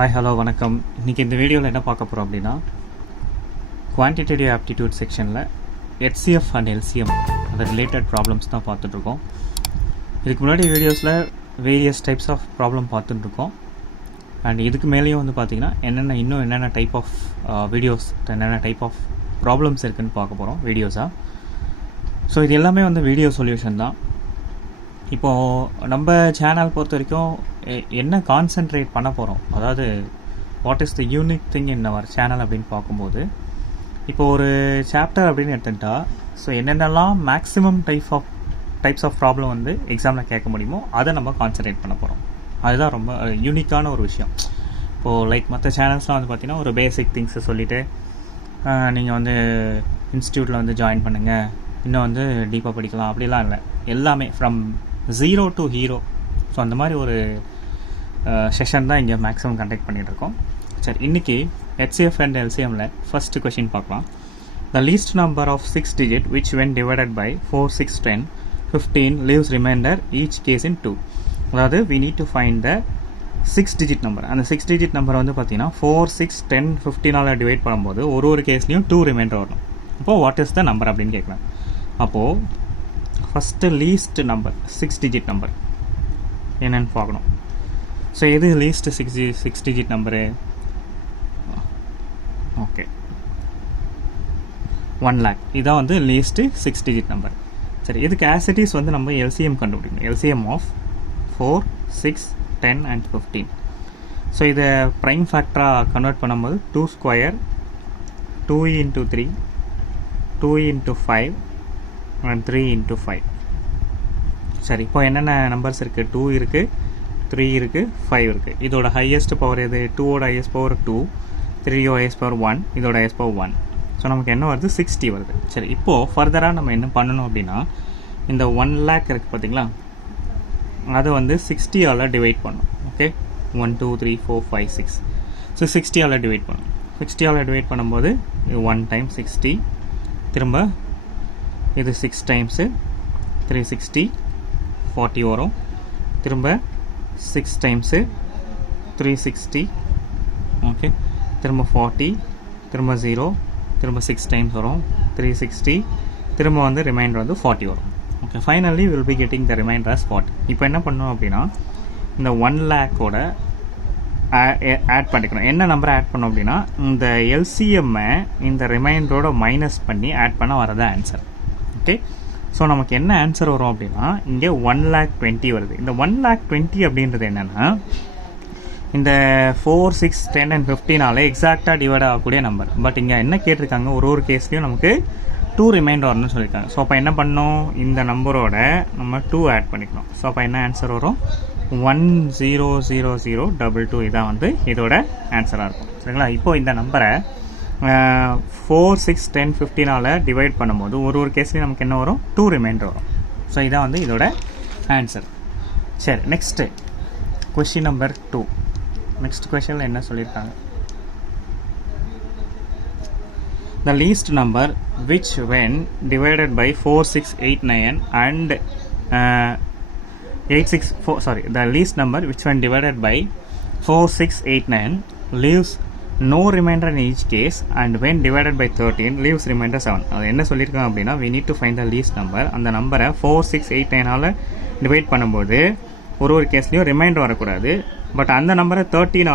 Hi hello வணக்கம். இன்றைக்கி இந்த வீடியோவில் என்ன பார்க்க போகிறோம் அப்படின்னா, குவான்டிடேட்டிவ் ஆப்டிடியூட் செக்ஷனில் ஹெச்சிஎஃப் அண்ட் எல்சிஎம் அந்த ரிலேட்டட் ப்ராப்ளம்ஸ் தான் பார்த்துட்ருக்கோம். இதுக்கு முன்னாடி வீடியோஸில் வேரியஸ் டைப்ஸ் ஆஃப் ப்ராப்ளம் பார்த்துட்டுருக்கோம். அண்ட் இதுக்கு மேலேயும் வந்து பார்த்திங்கன்னா என்னென்ன டைப் ஆஃப் வீடியோஸ், என்னென்ன டைப் ஆஃப் ப்ராப்ளம்ஸ் இருக்குதுன்னு பார்க்க போகிறோம் வீடியோஸாக. ஸோ இது எல்லாமே வந்து வீடியோ சொல்யூஷன் தான். இப்போது நம்ம சேனல் பொறுத்த வரைக்கும் என்ன கான்சென்ட்ரேட் பண்ண போகிறோம், அதாவது what is the unique thing in our channel அப்படின்னு பார்க்கும்போது, இப்போ ஒரு சாப்டர் அப்படின்னு எடுத்துக்கிட்டா ஸோ என்னென்னலாம் மேக்ஸிமம் டைப்ஸ் ஆஃப் ப்ராப்ளம் வந்து எக்ஸாமில் கேட்க முடியுமோ அதை நம்ம கான்சென்ட்ரேட் பண்ண போகிறோம். அதுதான் ரொம்ப யூனிக்கான ஒரு விஷயம். இப்போது லைக் மற்ற சேனல்ஸ்லாம் வந்து பார்த்திங்கன்னா ஒரு பேசிக் திங்ஸை சொல்லிவிட்டு நீங்கள் வந்து இன்ஸ்டியூட்டில் வந்து ஜாயின் பண்ணுங்கள், இன்னும் வந்து டீப்பாக படிக்கலாம், அப்படிலாம் இல்லை. எல்லாமே from zero to hero. So அந்த மாதிரி ஒரு செஷன் தான் இங்கே மேக்ஸிமம் கண்டக்ட் பண்ணிகிட்ருக்கோம். சரி, இன்றைக்கி ஹெச்சிஎஃப் அண்ட் எல்சிஎம்மில் ஃபஸ்ட்டு கொஷின் பார்க்கலாம். The least number of 6 digit which when divided by 4, 6, 10, 15 leaves remainder each case in 2. அதாவது we need to find the 6 digit number. அந்த 6 digit number வந்து பார்த்தீங்கன்னா 4, 6, 10, 15 டிவைட் பண்ணும்போது ஒரு கேஸ்லேயும் 2 ரிமைண்டர் வரணும். அப்போது வாட் இஸ் த நம்பர் அப்படின்னு கேட்கலாம். அப்போது first least number 6 digit number என்னென்னு பார்க்கணும். ஸோ எது least 6 digit number? Okay, 1 lakh. இதான் வந்து லீஸ்ட்டு 6 digit நம்பர். சரி, இதுக்கு ஆசிட்டிஸ் வந்து நம்ம எல்சிஎம் கண்டுபிடிக்கணும். LCM of 4, 6, 10 and 15. ஸோ இதை ப்ரைம் ஃபேக்டராக கன்வெர்ட் பண்ணும்போது 2 square, 2 into 3, 2 into 5 and 3 into 5. சரி, இப்போ என்னென்ன நம்பர்ஸ் இருக்குது? 2 இருக்குது, 3 இருக்குது, 5 இருக்குது. இதோட ஹையஸ்ட் பவர் எது? 2ஓட ஹையஸ்ட் பவர் 2, 3ஓட ஹையஸ்ட் பவர் 1, இதோட ஹையஸ்ட் பவர் 1. ஸோ நமக்கு என்ன வருது? 60 வருது. சரி, இப்போது ஃபர்தராக நம்ம என்ன பண்ணணும் அப்படின்னா, இந்த 1 lakh இருக்குது பார்த்தீங்களா, அதை வந்து 60ஆல் டிவைட் பண்ணணும். ஓகே, 1 2 3 4 5 6. ஸோ 60ஆல் டிவைட் பண்ணணும். 60ஆல் டிவைட் பண்ணும்போது இது 1 times 60, திரும்ப இது 6 times 360, 40 வரும். திரும்ப 6 times 360, ஓகே, திரும்ப 40, திரும்ப 0, திரும்ப 6 times வரும் 360, திரும்ப வந்து ரிமைண்டர் வந்து 40 வரும். Okay, finally will be getting the reminder as 40. இப்போ என்ன பண்ணணும் அப்படின்னா, இந்த 1 lakhோட ஆட் பண்ணிக்கணும். என்ன நம்பரை ஆட் பண்ணோம் அப்படின்னா, இந்த எல்சிஎம்மை இந்த ரிமைண்டரோட மைனஸ் பண்ணி ஆட் பண்ண வரதா ஆன்சர். ஓகே, ஸோ நமக்கு என்ன ஆன்சர் வரும் அப்படின்னா, இங்கே 1,20,000 வருது. இந்த 1,20,000 அப்படின்றது என்னென்னா, இந்த 4, 6, 10 and 15 எக்ஸாக்டாக டிவைட் ஆகக்கூடிய நம்பர். பட் இங்கே என்ன கேட்டிருக்காங்க, ஒரு கேஸ்லேயும் நமக்கு 2 ரிமைண்டர் வரணும்னு சொல்லியிருக்காங்க. ஸோ அப்போ என்ன பண்ணணும், இந்த நம்பரோட நம்ம 2 ஆட் பண்ணிக்கணும். ஸோ அப்போ என்ன ஆன்சர் வரும்? 1,000,022. இதான் வந்து இதோட ஆன்சராக இருக்கும். சரிங்களா? இப்போ இந்த நம்பரை 4, 6, 10, 15 டிவைட் பண்ணும்போது ஒரு கேஸ்லேயும் நமக்கு என்ன வரும்? 2 ரிமைண்டர் வரும். ஸோ இதான் வந்து இதோட ஆன்சர். சரி, நெக்ஸ்ட்டு கொஷின் நம்பர் 2. நெக்ஸ்ட் கொஷனில் என்ன சொல்லியிருக்காங்க? The least number which when divided by 4, 6, 8, 9 and the least number which when divided by 4, 6, 8, 9 leaves no remainder in each case and when divided by 13 leaves remainder 7. அது என்ன சொல்லியிருக்காங்க அப்படின்னா, we need to find the least number. அந்த நம்பரை 4, 6, 8, 9 divide பண்ணும்போது ஒரு கேஸ்லேயும் reminder வரக்கூடாது. But அந்த நம்பரை 13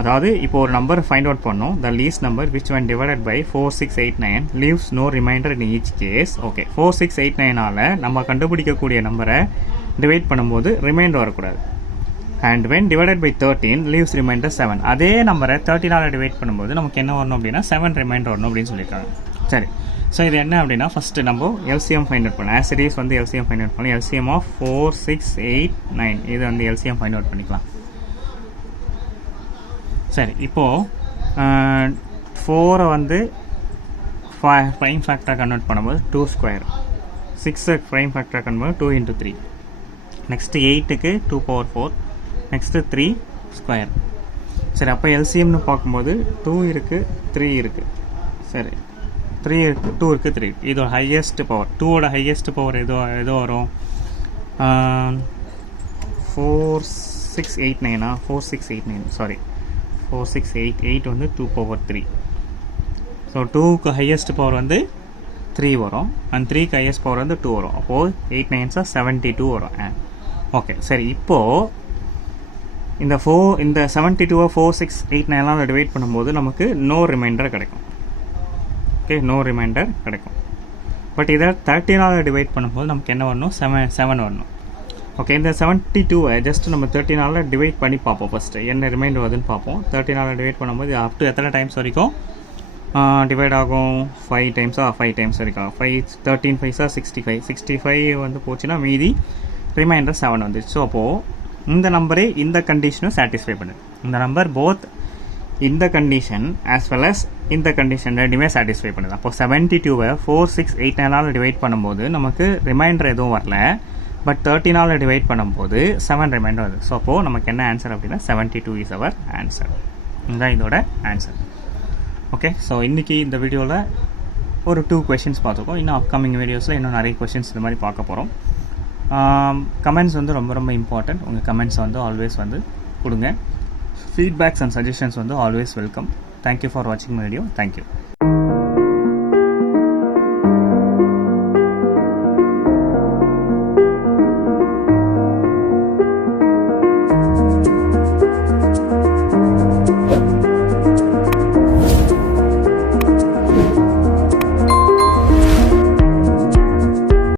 அதாவது இப்போ ஒரு நம்பர் ஃபைண்ட் அவுட் பண்ணோம். த least number which when divided by 4, 6, 8, 9 leaves no remainder in each case. Okay, 4, 6, 8, 9 நம்ம கண்டுபிடிக்கக்கூடிய நம்பரை டிவைட் பண்ணும்போது ரிமைண்டர் வரக்கூடாது. And when divided by 13 leaves remainder 7. அதே நம்பரை 13 டிவைட் பண்ணும்போது நமக்கு என்ன வரணும் அப்படின்னா 7 ரிமைண்டர் வரணும் அப்படின்னு சொல்லியிருக்காங்க. சரி, ஸோ இது என்ன அப்படின்னா, ஃபஸ்ட்டு நம்ம எல்சிஎம் ஃபைண்ட் அவுட் பண்ணலாம். ஆசிரியஸ் வந்து எல்சிஎம் ஃபைண்ட் அவுட் பண்ணலாம். எல்சிஎம் ஆஃப் 4, 6, 8, 9 இது வந்து எல்சிஎம் ஃபைண்ட் அவுட் பண்ணிக்கலாம். சரி, இப்போது 4 வந்து ப்ரைம் ஃபேக்டராக கன்வெர்ட் பண்ணும்போது 2 square, 6 ப்ரைம் ஃபேக்டராக கன்வெர்ட் 2 into 3, நெக்ஸ்ட்டு 8க்கு 2 power 4, நெக்ஸ்ட்டு 3 square. சரி, அப்போ எல்சிஎம்னு பார்க்கும்போது 2 இருக்குது, 3 இருக்குது. சரி, 3 இருக்குது, 2 இருக்குது, 3. இதோட ஹையஸ்ட் பவர் 2ஓட ஹையஸ்ட் பவர் எதோ வரும்? 4, 4689 4689 சாரி 4688 வந்து 2 பவர் 3. ஸோ 2க்கு ஹையஸ்ட் பவர் வந்து 3 வரும் அண்ட் 3க்கு ஹையஸ்ட் பவர் வந்து 2 வரும். அப்போது 8 9s 72 வரும். ஓகே சரி, இப்போது இந்த 72 4689 டிவைட் பண்ணும்போது நமக்கு நோ ரிமைண்டர் கிடைக்கும். ஓகே, நோ ரிமைண்டர் கிடைக்கும். பட் இதை 13 டிவைட் பண்ணும்போது நமக்கு என்ன வரணும், 7 வரணும். ஓகே, இந்த 72 ஜஸ்ட் நம்ம 13 டிவைட் பண்ணி பார்ப்போம். ஃபஸ்ட்டு என்ன ரிமைண்டர் வருதுன்னு பார்ப்போம். 13 டிவைட் பண்ணும்போது அப் டு எத்தனை டைம்ஸ் வரைக்கும் டிவைட் ஆகும்? 5 டைம்ஸ் வரைக்கும். 13 5 65 வந்து போச்சுன்னா மீதி ரிமைண்டர் 7 வந்துச்சு. ஸோ அப்போது இந்த நம்பரே இந்த கண்டிஷனும் சாட்டிஸ்ஃபை பண்ணுது. இந்த நம்பர் போத் இந்த கண்டிஷன் ஆஸ் வெல் அஸ் இந்த கண்டிஷன் ரெண்டுமே சாட்டிஸ்ஃபை பண்ணுது. அப்போது 72 4689 டிவைட் பண்ணும்போது நமக்கு ரிமைண்டர் எதுவும் வரல. பட் 13 டிவைட் பண்ணும்போது 7 ரிமைண்டர் வருது. ஸோ அப்போது நமக்கு என்ன ஆன்சர் அப்படின்னா 72 இஸ் அவர் ஆன்சர். இதுதான் இதோட ஆன்சர். ஓகே, ஸோ இன்றைக்கி இந்த வீடியோவில் ஒரு 2 கொஷின்ஸ் பார்த்துருக்கோம். இன்னும் அப்கமிங் வீடியோஸில் இன்னும் நிறைய கொஷின்ஸ் இந்த மாதிரி பார்க்க போகிறோம். கமெண்ட்ஸ் வந்து ரொம்ப ரொம்ப இம்பார்ட்டன்ட். உங்கள் கமெண்ட்ஸ் வந்து ஆல்வேஸ் வந்து கொடுங்க. ஃபீட்பேக்ஸ் அண்ட் சஜஷன்ஸ் வந்து ஆல்வேஸ் வெல்கம். தேங்க்யூ ஃபார் வாட்சிங் மை வீடியோ. தேங்க்யூ.